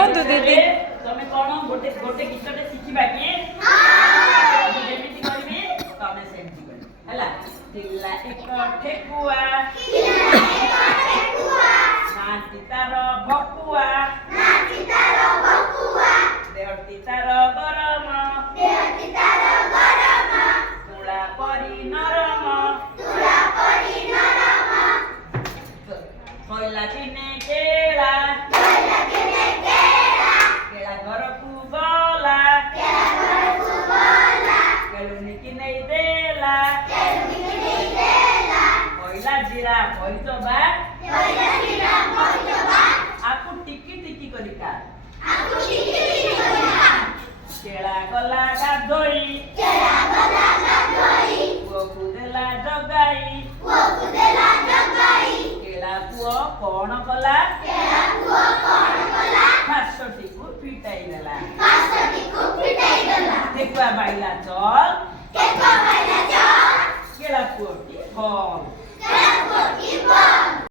କୁହନ୍ତୁ ଦିଦି। ତମେ କଣ ଗୋଟେ ଗୋଟେ ଗୀତଟେ ଶିଖିବା କି? ଯେମିତି କରିବି ତମେ ସେମିତି କରିବ ହେଲା। ଥିଲା ଏକ ଠେକୁଆ ନାତି ତାର ଭକୁଆ ଦେହଟି ତାର ଗରମ ତୁଳା ପରି ନରମ କହିଲା ଦିନେ କେଳା କେଳା ଘରକୁ ଗଲା କେଳୁନି କି ନେଇ ଦେଲା କହିଲା ଜିରା କହିଦବା ଆକୁ ଟିକି ଟିକି କରି କା କେଳା ଗଲା ଗାଧୋଇ ପୁଅକୁ ଦେଲା ଜଗାଇ କେଳା ପୁଅ କଣ କଲା ଫାସଟିକୁ ଫିଟାଇ ଦେଲା ଠେକୁଆ ବାଇଲା ଚଲ କେଳା ପୁଅଟି ବଲ।